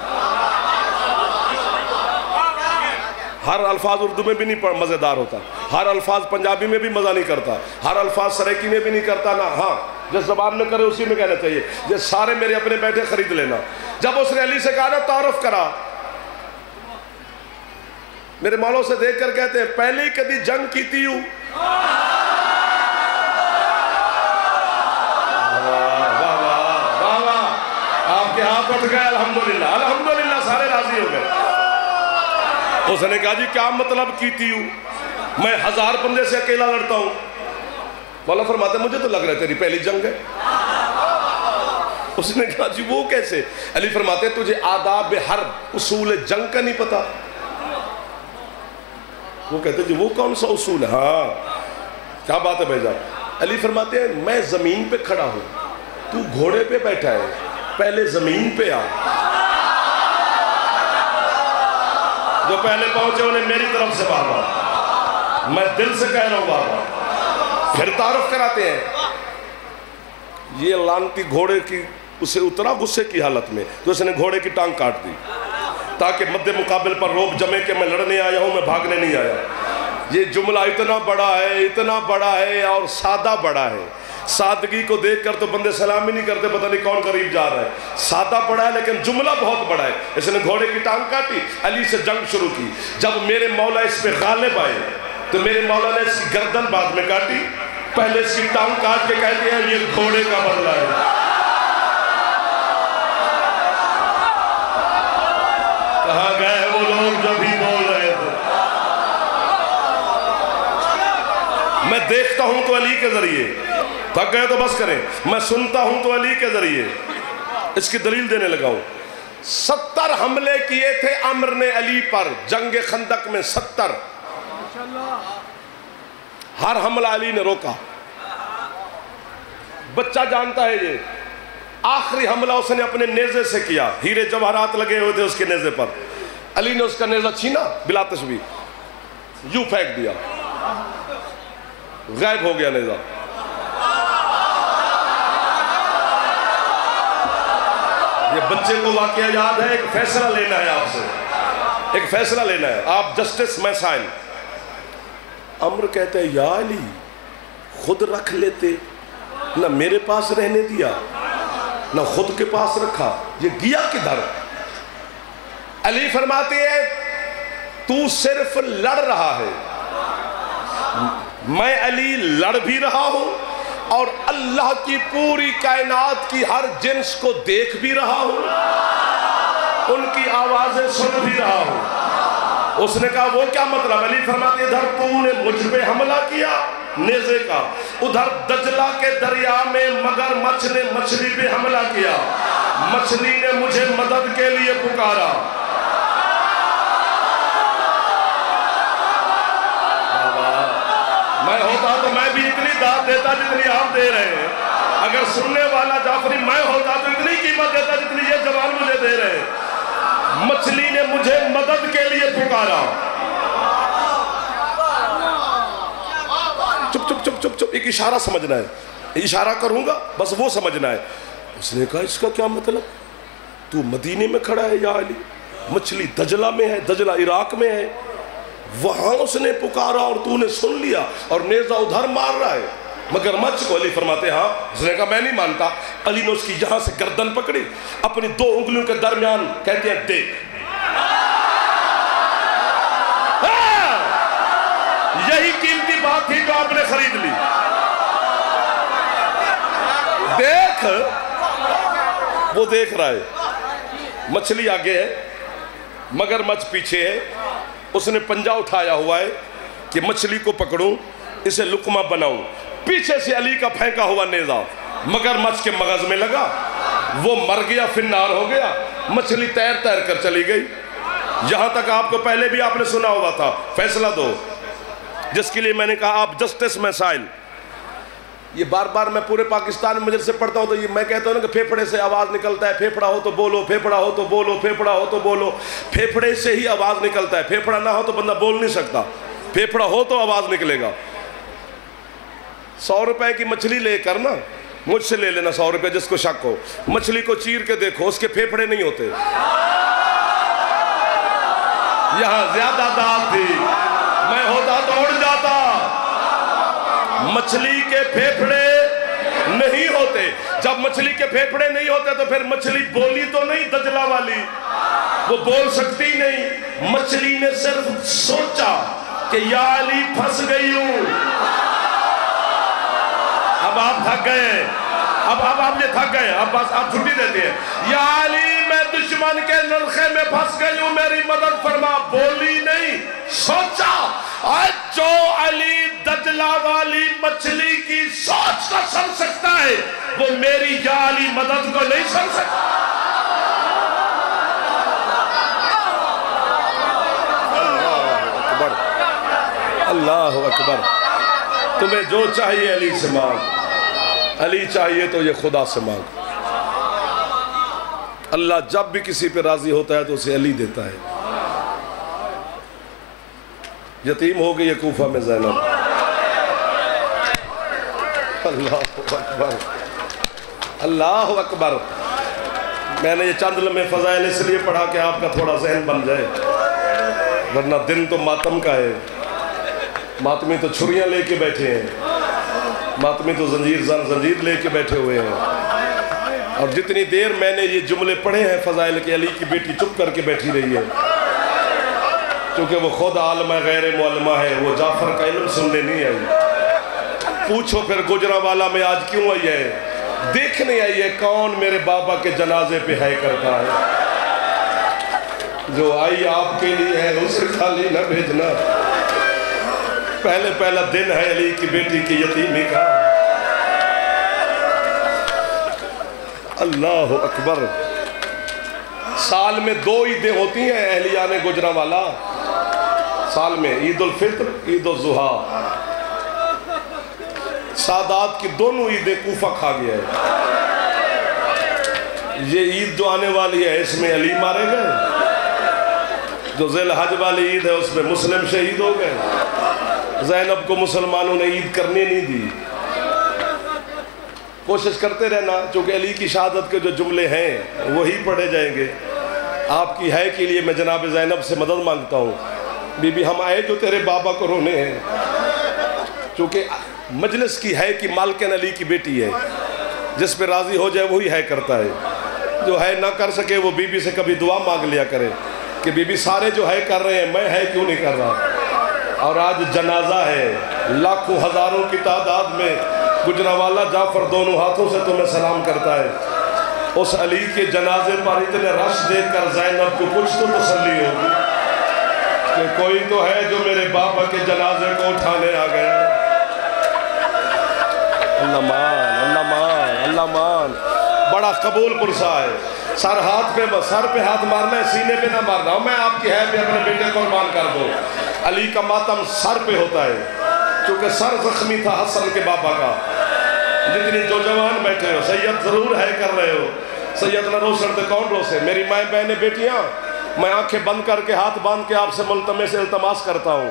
ہر الفاظ اردو میں بھی نہیں مزیدار ہوتا، ہر الفاظ پنجابی میں بھی مزہ نہیں کرتا، ہر الفاظ سریکی میں بھی نہیں کرتا نا، ہاں جس زبان میں کرے اسی میں کہنا چاہیے، جس سارے میرے اپنے بیٹھے خرید لینا۔ جب اس نے علی سے کہا نا تعارف کرا، میرے مولوں سے دیکھ کر کہتے ہیں پہلے ہی کدی جنگ کیتی ہوں؟ آپ کے ہاتھ اٹھ گئے، الحمدللہ الحمدللہ، سارے راضی ہو گئے۔ اس نے کہا جی کیا مطلب کیتی ہوں؟ میں 1000 بندے سے اکیلا لڑتا ہوں۔ مولا فرماتے ہیں مجھے تو لگ رہا ہے تیری پہلی جنگ ہے۔ اس نے کہا جی وہ کیسے؟ علی فرماتے ہیں تجھے آداب حرب، اصول جنگ کا نہیں پتا؟ وہ کہتے ہیں جی وہ کون سا اصول ہے؟ ہاں کیا بات ہے بھائی جان؟ علی فرماتے ہیں میں زمین پہ کھڑا ہوں، تو گھوڑے پہ بیٹھا ہے، پہلے زمین پہ آ۔ جو پہلے پہنچے انہیں میری طرف سے بابا، میں دل سے کہہ رہا ہوں بابا، پھر تعارف کراتے ہیں۔ یہ لانتی گھوڑے کی اسے اترا غصے کی حالت میں، تو اس نے گھوڑے کی ٹانگ کاٹ دی تاکہ مد مقابل پر روک جمے کہ میں لڑنے آیا ہوں، میں بھاگنے نہیں آیا۔ یہ جملہ اتنا بڑا ہے اور سادہ بڑا ہے، سادگی کو دیکھ کر تو بندے سلام ہی نہیں کرتے، پتہ نہیں کون قریب جا رہا ہے۔ سادہ بڑا ہے لیکن جملہ بہت بڑا ہے۔ اس نے گھوڑے کی ٹانگ کاٹی، علی سے جنگ شروع کی۔ جب میرے مولا اس پہ غالب آئے تو میرے مولا نے اس کی گردن بعد میں کاٹی، پہلے اس کی ٹانگ کاٹ کے کہتے ہیں یہ گھوڑے کا بدلہ ہے۔ کہاں گئے وہ لوگ جو بھی بول رہے تھے؟ میں دیکھتا ہوں تو علی کے ذریعے، تھک گئے تو بس کریں، میں سنتا ہوں تو علی کے ذریعے۔ اس کی دلیل دینے لگا ہوں۔ 70 حملے کیے تھے عمر نے علی پر جنگ خندق میں 70. ہر حملہ علی نے روکا. بچہ جانتا ہے یہ. آخری حملہ اس نے اپنے نیزے سے کیا. ہیرے جواہرات لگے ہوئے تھے اس کے نیزے پر. علی نے اس کا نیزہ چھینا بلا تشبیہ, یوں پھینک دیا, غائب ہو گیا نیزہ. یہ بچے کو واقعہ یاد ہے. ایک فیصلہ لینا ہے آپ سے, ایک فیصلہ لینا ہے. آپ جسٹس میں سائن. عمر کہتے ہیں یا علی خود رکھ لیتے, نہ میرے پاس رہنے دیا نہ خود کے پاس رکھا, یہ گیا کدھر؟ علی فرماتے ہیں تو صرف لڑ رہا ہے, میں علی لڑ بھی رہا ہوں اور اللہ کی پوری کائنات کی ہر جنس کو دیکھ بھی رہا ہوں, ان کی آوازیں سن بھی رہا ہوں. اس نے کہا وہ کیا مطلب؟ علی فرماتے ادھر تو نے مجھ پہ حملہ کیا نیزے کا, ادھر دجلہ کے دریا میں مگر مچھ نے مچھلی پہ حملہ کیا, مچھلی نے مجھے مدد کے لیے پکارا. میں ہوتا تو میں بھی اتنی داد دیتا جتنی آپ دے رہے ہیں. اگر سننے والا جعفری میں ہوتا تو اتنی قیمت دیتا جتنی یہ جوان مجھے دے رہے ہیں. مچھلی نے مجھے مدد کے لیے پکارا. چپ چپ چپ چپ چپ, ایک اشارہ سمجھنا ہے, اشارہ کروں گا بس وہ سمجھنا ہے. اس نے کہا اس کا کیا مطلب؟ تو مدینے میں کھڑا ہے یا علی, مچھلی دجلہ میں ہے, دجلہ عراق میں ہے, وہاں اس نے پکارا اور تو نے سن لیا اور نیزہ ادھر مار رہا ہے مگر مچھ کو. علی فرماتے ہاں. اس نے کہا میں نہیں مانتا. علی نے اس کی یہاں سے گردن پکڑی, اپنی 2 انگلیوں کے درمیان, کہتے ہیں دیکھ. یہی قیمتی بات تھی جو آپ نے خرید لی. دیکھ, وہ دیکھ رہا ہے, مچھلی آگے ہے مگر مچھ پیچھے ہے. اس نے پنجہ اٹھایا ہوا ہے کہ مچھلی کو پکڑوں, اسے لقمہ بناؤں. پیچھے سے علی کا پھینکا ہوا نیزہ مگر مچھ کے مغز میں لگا, وہ مر گیا, فنار ہو گیا. مچھلی تیر تیر کر چلی گئی. یہاں تک آپ کو پہلے بھی آپ نے سنا ہوا تھا. فیصلہ دو, جس کے لیے میں نے کہا آپ جسٹس مسائل. یہ بار بار میں پورے پاکستان میں مجلس سے پڑھتا ہوں تو یہ میں کہتا ہوں نا کہ پھیپھڑے سے آواز نکلتا ہے. پھیپھڑا ہو تو بولو, پھیپھڑا ہو تو بولو, پھیپھڑا ہو تو بولو. پھیپھڑے سے ہی آواز نکلتا ہے. پھیپھڑا نہ ہو تو بندہ بول نہیں سکتا. پھیپھڑا ہو تو آواز نکلے گا. 100 روپے کی مچھلی لے کر نا, مجھ سے لے لینا 100 روپے جس کو شک ہو. مچھلی کو چیر کے دیکھو, اس کے پھیپھڑے نہیں ہوتے. یہاں زیادہ دال تھی, میں ہوتا تو اڑ جاتا. مچھلی کے پھیپھڑے نہیں ہوتے. جب مچھلی کے پھیپھڑے نہیں ہوتے تو پھر مچھلی بولی تو نہیں دجلہ والی, وہ بول سکتی نہیں. مچھلی نے صرف سوچا کہ یا علی پھنس گئی ہوں. اب آپ تھک گئے, اب آپ یہ تھک گئے, اب بس آپ چھٹی دیتے ہیں. یا علی میں دشمن کے نلخے میں پھنس گئی ہوں, میری مدد فرما. بولی نہیں, سوچا. جو علی دجلہ والی مچھلی کی سوچ کو سن سکتا ہے وہ میری یا علی مدد کو نہیں سن سکتا. اللہ اکبر, اللہ اکبر. تمہیں جو چاہیے علی سے مانگ, علی چاہیے تو یہ خدا سے مانگ. اللہ جب بھی کسی پہ راضی ہوتا ہے تو اسے علی دیتا ہے. یتیم ہو گئی کوفہ میں زینب. اللہ اکبر, اللہ اکبر. میں نے یہ چند لمحے فضائل اس لیے پڑھا کہ آپ کا تھوڑا ذہن بن جائے, ورنہ دن تو ماتم کا ہے. ماتمی تو چھریاں لے کے بیٹھے ہیں, ماتمی تو زنجیر لے کے بیٹھے ہوئے ہیں. اور جتنی دیر میں نے یہ جملے پڑھے ہیں فضائل کے, علی کی بیٹی چپ کر کے بیٹھی رہی ہے, چونکہ وہ خود عالمہ غیر معلمہ ہے. وہ جعفر کا علم سننے نہیں آئی. پوچھو پھر گجرانوالہ میں آج کیوں آئی ہے؟ دیکھنے آئی ہے کون میرے بابا کے جنازے پہ ہے کرتا ہے. جو آئی آپ کے لیے ہے اسے خالی نہ بھیجنا. پہلا دن ہے علی کی بیٹی کی یتیمی کا. اللہ اکبر. سال میں 2 عیدیں ہوتی ہیں اہلیان گجرانوالہ، سال میں عید الفطر، عید الضحیٰ۔ سادات کی دونوں عیدیں کوفہ کھا گیا ہے۔ یہ عید جو آنے والی ہے اس میں علی مارے گئے، جو ذی الحج والی عید ہے اس میں مسلم شہید ہو گئے۔ زینب کو مسلمانوں نے عید کرنے نہیں دی۔ کوشش کرتے رہنا، چونکہ علی کی شہادت کے جو جملے ہیں وہی پڑھے جائیں گے۔ آپ کی ہے کے لیے میں جناب زینب سے مدد مانگتا ہوں، بی بی ہم آئے جو تیرے بابا کو رونے ہیں، چونکہ مجلس کی ہے کہ مالکن علی کی بیٹی ہے، جس پہ راضی ہو جائے وہی ہے کرتا ہے، جو ہے نہ کر سکے وہ بی بی سے کبھی دعا مانگ لیا کرے کہ بی بی سارے جو ہے کر رہے ہیں میں ہے کیوں نہیں کر رہا۔ اور آج جنازہ ہے، لاکھوں ہزاروں کی تعداد میں گجرانوالہ جعفر دونوں ہاتھوں سے تمہیں سلام کرتا ہے۔ اس علی کے جنازے پر اتنے رش دیکھ کر زینب کو کچھ تو تسلی ہوگی کہ کوئی تو ہے جو میرے بابا کے جنازے کو اٹھانے آ گیا۔ اللہ مان، اللہ مان، اللہ مان، بڑا قبول پرسا ہے۔ سر پہ ہاتھ مارنا ہے، سینے پہ نہ مارنا۔ میں آپ کی ہے پہ اپنے بیٹے قربان کر دو۔ علی کا ماتم سر پہ ہوتا ہے، چونکہ سر زخمی تھا حسن کے بابا کا۔ جتنی جو جوان بیٹھے ہو، سید ضرور ہے کر رہے ہو، سید نہ روسن تو کون روسے؟ میری مائیں بہنیں بیٹیاں، میں آنکھیں بند کر کے ہاتھ باندھ کے آپ سے ملتمس التماس کرتا ہوں،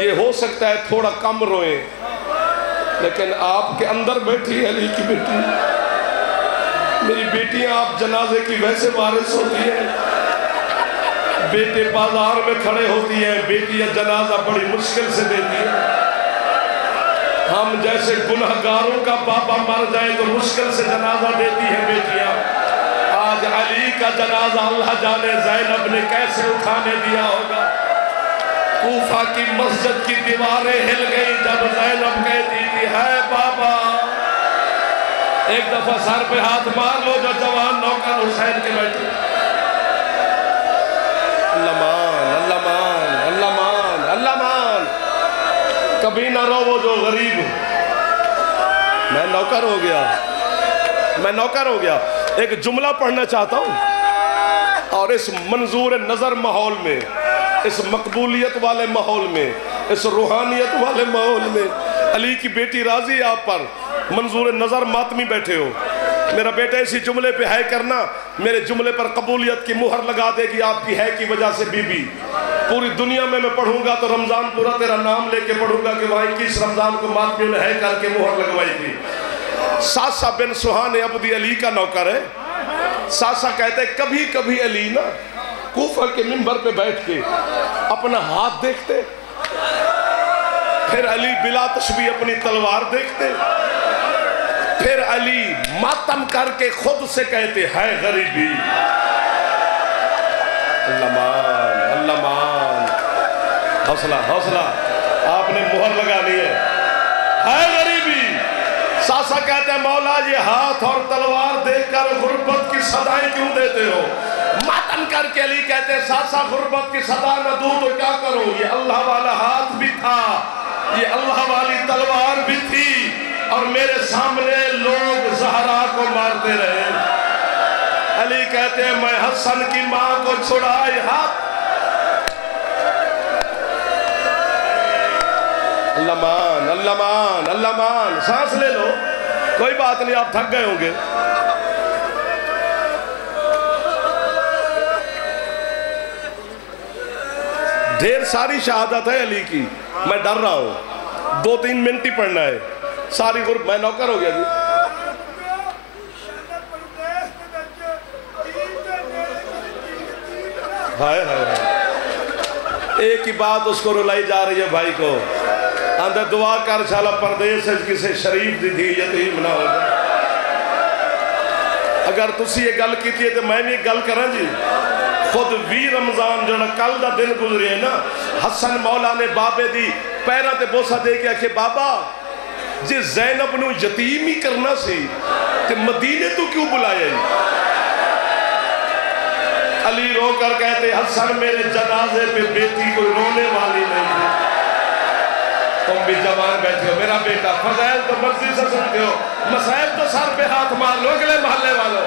یہ ہو سکتا ہے تھوڑا کم روئیں، لیکن آپ کے اندر بیٹھی علی کی بیٹی، میری بیٹیاں آپ جنازے کی ویسے وارث ہوتی ہیں، بیٹے بازار میں کھڑے ہوتی ہیں، بیٹیاں جنازہ بڑی مشکل سے دیتی ہیں۔ ہم جیسے گنہگاروں کا بابا مر جائے تو مشکل سے جنازہ دیتی ہیں بیٹیاں۔ آج علی کا جنازہ اللہ جانے زینب نے کیسے اٹھانے دیا ہوگا۔ کوفہ کی مسجد کی دیواریں ہل گئی جب زینب کہتی تھی ہے بابا۔ ایک دفعہ سر پہ ہاتھ مار لو جو جوان نوکر حسین کے بیٹھے۔ اللہ مان، اللہ مان، اللہ مان، اللہ مان۔ کبھی نہ رو وہ جو غریب۔ میں نوکر ہو گیا، میں نوکر ہو گیا۔ ایک جملہ پڑھنا چاہتا ہوں، اور اس منظور نظر ماحول میں، اس مقبولیت والے ماحول میں، اس روحانیت والے ماحول میں علی کی بیٹی راضی آپ پر، منظور نظر ماتمی بیٹھے ہو، میرا بیٹا اسی جملے پہ ہے کرنا، میرے جملے پر قبولیت کی مہر لگا دے گی آپ کی ہے کی وجہ سے بی بی۔ پوری دنیا میں پڑھوں گا تو رمضان پورا تیرا نام لے کے پڑھوں گا کہ وہاں 21 رمضان کو ماتمیوں نے ہے کر کے مہر لگوائی تھی۔ ساسا بن سہان عبدی علی کا نوکر ہے۔ ساسا کہتے ہیں کبھی کبھی علی نا کوفہ کے منبر پہ بیٹھ کے اپنا ہاتھ دیکھتے، پھر علی بلا تشبیہ اپنی تلوار دیکھتے، پھر علی ماتم کر کے خود سے کہتے ہے غریبی۔ اللہ مان، اللہ مان، حوصلہ حوصلہ، آپ نے مہر لگانی ہے غریبی۔ ساسا کہتے ہیں مولا یہ ہاتھ اور تلوار دیکھ کر غربت کی صدائیں کیوں دیتے ہو؟ ماتم کر کے علی کہتے ہیں ساسا غربت کی صدا نہ دوں تو کیا کروں؟ یہ اللہ والا ہاتھ بھی تھا، یہ اللہ والی تلوار بھی تھی، اور میرے سامنے لوگ زہرا کو مارتے رہے۔ علی کہتے ہیں میں حسن کی ماں کو چھڑائے ہاتھ۔ اللہ مان، اللہ مان، اللہ مان، سانس لے لو، کوئی بات نہیں، آپ تھک گئے ہوں گے۔ ڈھیر ساری شہادت ہے علی کی، میں ڈر رہا ہوں، 2-3 منٹ ہی پڑھنا ہے، ساری غرب میں نوکر ہو گیا جی۔ ہائے ہائے، ایک ہی بات اس کو رلائی جا رہی ہے بھائی کو، اندر دعا کر شالا پردیس ہے کسے شریف دی تھی یتیم نہ ہو جائے۔ اگر تسی یہ گل کی تھی تو میں بھی ایک گل کریں جی۔ خود 20 رمضان جو کل دا دن گزرے ہیں نا، حسن مولا نے بابے دی پیرہ تے بوسہ دے کے کہ بابا جی زینب نو یتیم ہی کرنا سی تے مدینے تو کیوں بلایا ہی؟ علی رو کر کہتے حسن میرے جنازے پہ بیٹی کوئی رونے والی نہیں تھی، تم بھی جوان بیٹھے ہو، میرا بیٹا فضائل تو مرضی سے سنتے ہو، مسائل تو سر پہ ہاتھ مار لو اگلے محلے والوں۔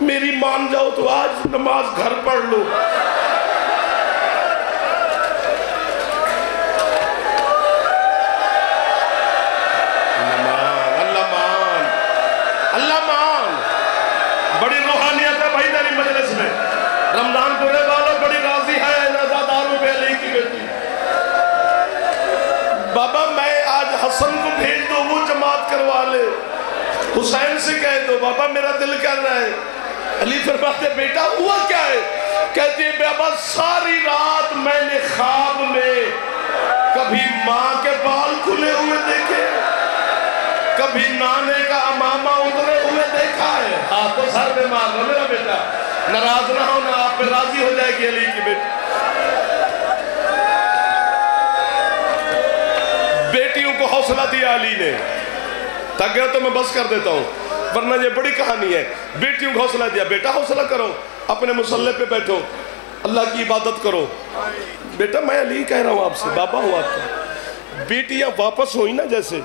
میری مان جاؤ تو آج نماز گھر پڑھ لو. بڑی روحانیت ہے بھائی تیری مجلس میں. رمضان پورے والوں بڑی راضی ہے نازاداروں پہ علی کی بیٹی. بابا میں آج حسن کو بھیج دو وہ جماعت کروا لے, حسین سے کہہ دو بابا میرا دل کر رہا ہے. علی فرماتے بیٹا ہوا کیا ہے؟ کہتی ہے بابا ساری رات میں نے خواب میں کبھی ماں کے بال کھلے ہوئے دیکھے, کبھی نانے کا امامہ اترے ہوئے دیکھا ہے. ہاں تو سر پہ مار رہا میرا بیٹا, ناراض نہ ہونا, آپ پہ راضی ہو جائے گی علی کی بیٹی. بیٹیوں کو حوصلہ دیا علی نے, تاکہ تو میں بس کر دیتا ہوں ورنہ یہ بڑی کہانی ہے. بیٹیوں کو حوصلہ دیا, بیٹا حوصلہ کرو, اپنے مصلے پہ بیٹھو, اللہ کی عبادت کرو. بیٹا میں علی کہہ رہا ہوں آپ سے, بابا ہوں آپ کا. بیٹیاں واپس ہوئی نا جیسے,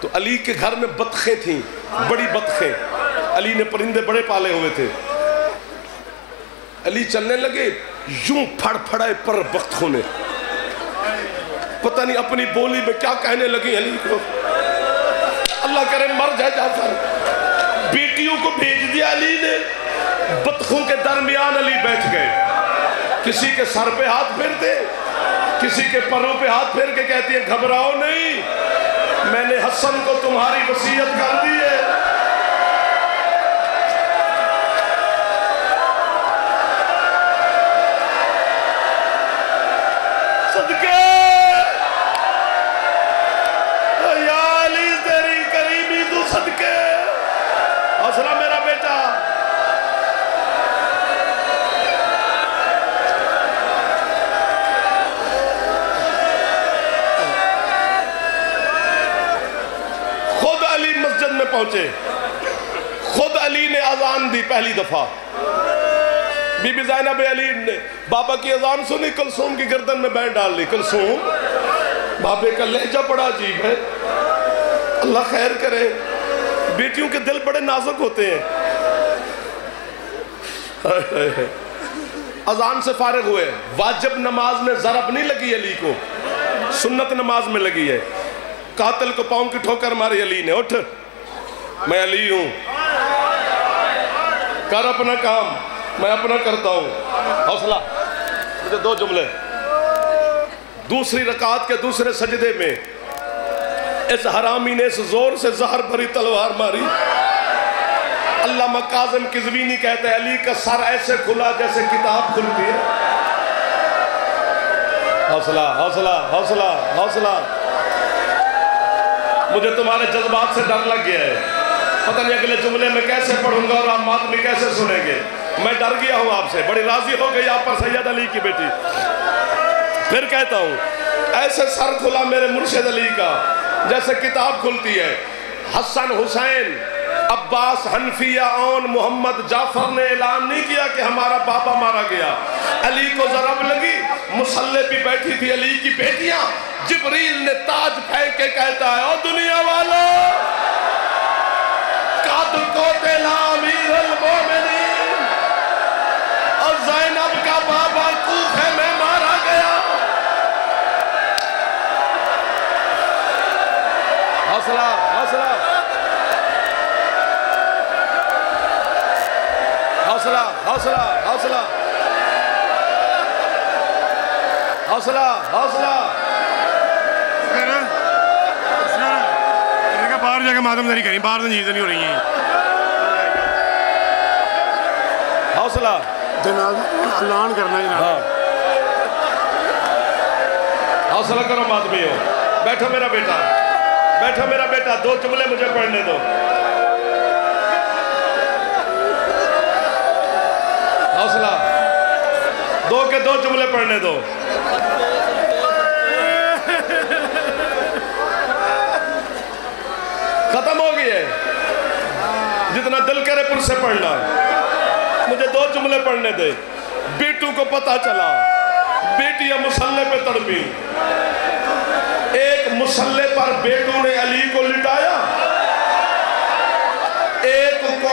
تو علی کے گھر میں بطخیں تھیں, بڑی بطخیں. علی نے پرندے بڑے پالے ہوئے تھے. علی چلنے لگے, یوں پھڑ پھڑائے پر بطخوں نے, پتہ نہیں اپنی بولی میں کیا کہنے لگی علی کو. اللہ کرے مر جائے جعفر. بیٹیوں کو بھیج دیا علی نے, بطخوں کے درمیان علی بیٹھ گئے. کسی کے سر پہ ہاتھ پھیرتے, کسی کے پروں پہ ہاتھ پھیر کے کہتی ہے گھبراؤ نہیں, میں نے حسن کو تمہاری وصیت کر دی ہے. صدقے یا علی تیری کریمی تو صدقے. حوصلہ میرا بیٹا. خود علی مسجد میں پہنچے, خود علی نے اذان دی پہلی دفعہ. بی بی زینب علی نے بابا کی اذان سنی, کلثوم کی گردن میں بیٹھ ڈال لی. کلثوم, بابے کا لہجہ بڑا عجیب ہے, اللہ خیر کرے. بیٹیوں کے دل بڑے نازک ہوتے ہیں. اذان سے فارغ ہوئے, واجب نماز میں ضرب نہیں لگی علی کو, سنت نماز میں لگی ہے. قاتل کو پاؤں کی ٹھوکر ماری علی نے, اٹھ میں علی ہوں, کر اپنا کام, میں اپنا کرتا ہوں. حوصلہ. مجھے 2 جملے. دوسری رکعت کے دوسرے سجدے میں اس حرامی نے اس زور سے زہر بھری تلوار ماری. علامہ کاظم قزوینی کہتے ہیں علی کا سر ایسے کھلا جیسے کتاب کھلتی ہے. حوصلہ حوصلہ حوصلہ حوصلہ. مجھے تمہارے جذبات سے ڈر لگ گیا ہے, پتہ نہیں اگلے جملے میں کیسے پڑھوں گا اور آپ ماتمی کیسے سنیں گے. میں ڈر گیا ہوں آپ سے, بڑی راضی ہو گئی آپ پر سید علی کی بیٹی. پھر کہتا ہوں ایسے سر کھلا میرے مرشد علی کا جیسے کتاب کھلتی ہے. حسن, حسین, عباس, حنفیہ, اون, محمد, جعفر نے اعلان نہیں کیا کہ ہمارا بابا مارا گیا. علی کو ضرب لگی, مصلے پہ بیٹھی تھی علی کی بیٹیاں. جبریل نے تاج پھینک کے کہتا ہے او دنیا والا, قد قتل امیر المومنین, اور زینب کا بابا کوفے میں مارا گیا. حوصلہ حوصلہ حوصلہ حوصلہ حوصلہ حوصلہ حوصلہ. باہر جا کے ماتم داری کریں, باہر چیزیں نہیں ہو رہی ہیں. حوصلہ. جنازہ اعلان کرنا جناب. حوصلہ کرو ماتمی ہو. بیٹھو میرا بیٹا, بیٹھو میرا بیٹا, 2 جملے مجھے پڑھنے دو. حوصلہ. 2 کے 2 جملے پڑھنے دو. ختم ہو گئی ہے, جتنا دل کرے پر سے پڑھنا. مجھے 2 جملے پڑھنے دے. بیٹوں کو پتا چلا, بیٹیاں مصلے پہ تڑپی. ایک مصلے پر بیٹوں نے علی کو لٹایا, ایک کو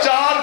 4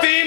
3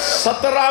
17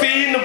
3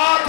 8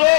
2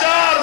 4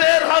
13